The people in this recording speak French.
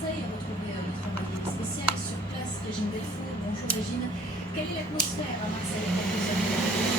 Marseille et retrouver notre envoyé spécial sur place, Régine Delfour. Bonjour Régine. Quelle est l'atmosphère à Marseille?